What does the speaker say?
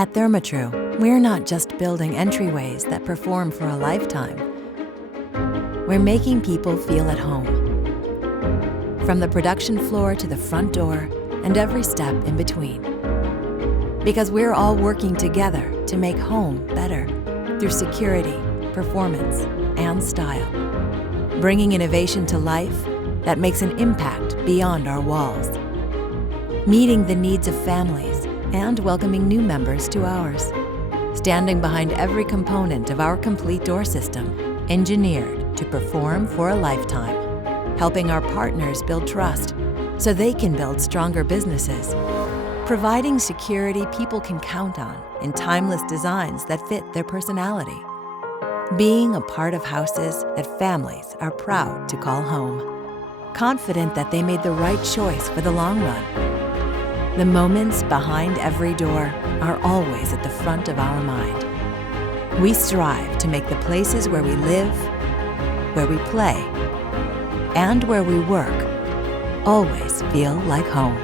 At Therma-Tru, we're not just building entryways that perform for a lifetime. We're making people feel at home. From the production floor to the front door and every step in between. Because we're all working together to make home better through security, performance, and style. Bringing innovation to life that makes an impact beyond our walls. Meeting the needs of families and welcoming new members to ours. Standing behind every component of our complete door system, engineered to perform for a lifetime. Helping our partners build trust so they can build stronger businesses. Providing security people can count on in timeless designs that fit their personality. Being a part of houses that families are proud to call home. Confident that they made the right choice for the long run. The moments behind every door are always at the front of our mind. We strive to make the places where we live, where we play, and where we work always feel like home.